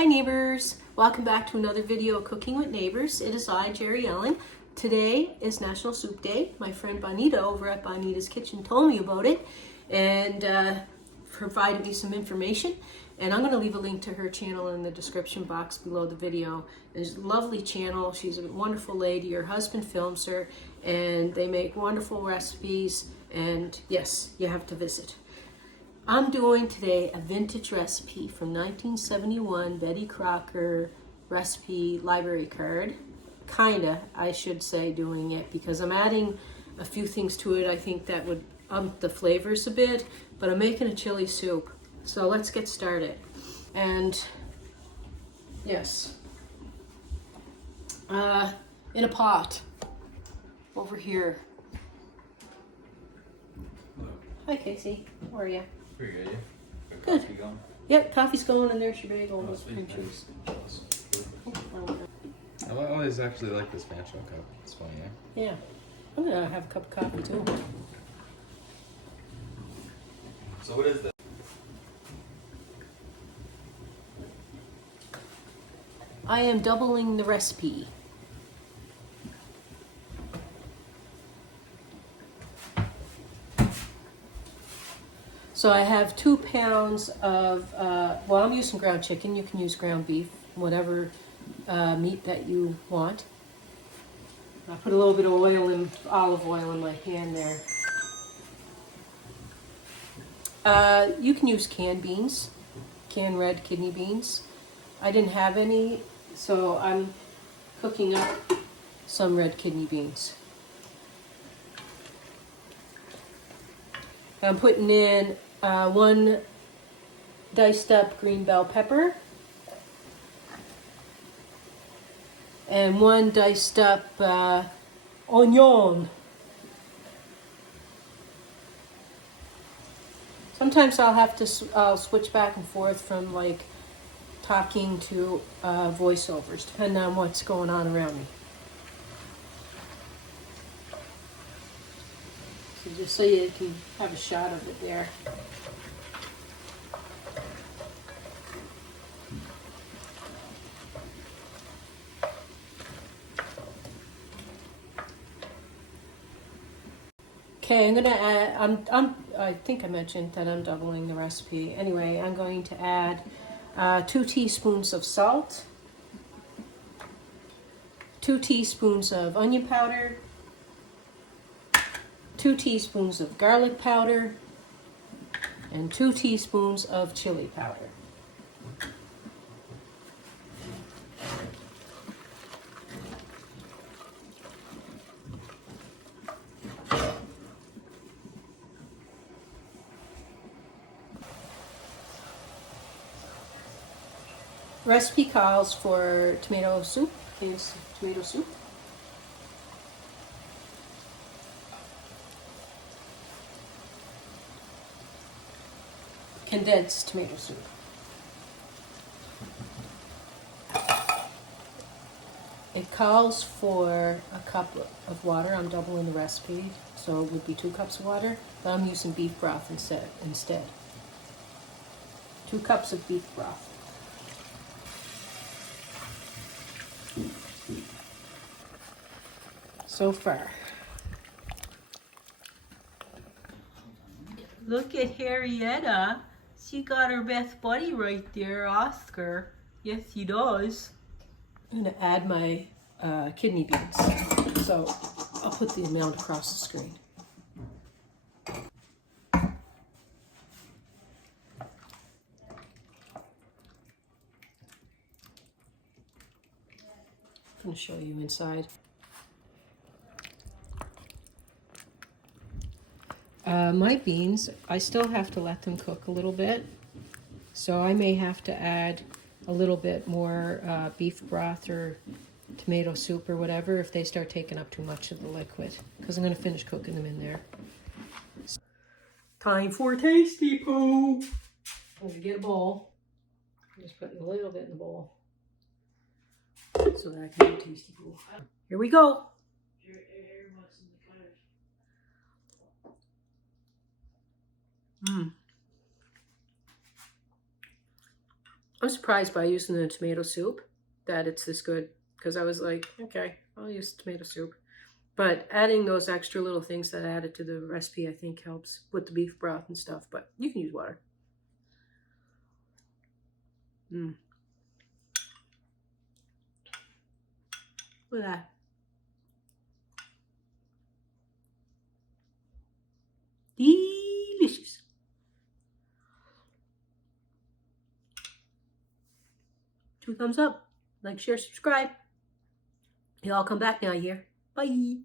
Hi neighbors, welcome back to another video of Cooking with Neighbors. It is I, Jerri-ellen. Today is National Soup Day. My friend Bonita over at Bonita's Kitchen told me about it and provided me some information. And I'm going to leave a link to her channel in the description box below the video. It's a lovely channel. She's a wonderful lady. Her husband films her and they make wonderful recipes. And yes, you have to visit. I'm doing today a vintage recipe from 1971 Betty Crocker recipe library card. Kinda, I should say, doing it because I'm adding a few things to it. I think that would up the flavors a bit, but I'm making a chili soup. So let's get started. And yes, in a pot over here. Hi Casey, how are you? Pretty good, yeah. Good. Coffee going? Yep, coffee's going and there's your bagel with Sweet, cream man. cheese. I always actually like this matcha cup. It's funny, yeah? Yeah, I'm gonna have a cup of coffee too. So what is this? I am doubling the recipe. So I have 2 pounds of, well, I'm using ground chicken. You can use ground beef, whatever meat that you want. I put a little bit of olive oil in my pan there. You can use canned beans, canned red kidney beans. I didn't have any, so I'm cooking up some red kidney beans. I'm putting in 1 diced up green bell pepper and 1 diced up onion. Sometimes I'll switch back and forth from like talking to voiceovers, depending on what's going on around me. So just so you can have a shot of it there. Okay, I'm gonna add, I think I mentioned that I'm doubling the recipe. Anyway, I'm going to add 2 teaspoons of salt, 2 teaspoons of onion powder, 2 teaspoons of garlic powder, and 2 teaspoons of chili powder. Recipe calls for tomato soup. Here's tomato soup. Condensed tomato soup. It calls for a cup of water. I'm doubling the recipe, so it would be 2 cups of water, but I'm using beef broth instead. 2 cups of beef broth. So far. Look at Harrietta. She got her best buddy right there, Oscar. Yes, he does. I'm gonna add my kidney beans. So I'll put the amount across the screen. I'm gonna show you inside. My beans, I still have to let them cook a little bit. So I may have to add a little bit more beef broth or tomato soup or whatever if they start taking up too much of the liquid, because I'm going to finish cooking them in there. Time for tasty poo. I'm going to get a bowl. I'm just putting a little bit in the bowl so that I can do tasty poo. Here we go. I'm surprised by using the tomato soup that it's this good, because I was like, okay, I'll use tomato soup. But adding those extra little things that I added to the recipe, I think helps with the beef broth and stuff, but you can use water. Look at that. Delicious. 2 thumbs up. Like, share, subscribe. You all come back now here. Bye.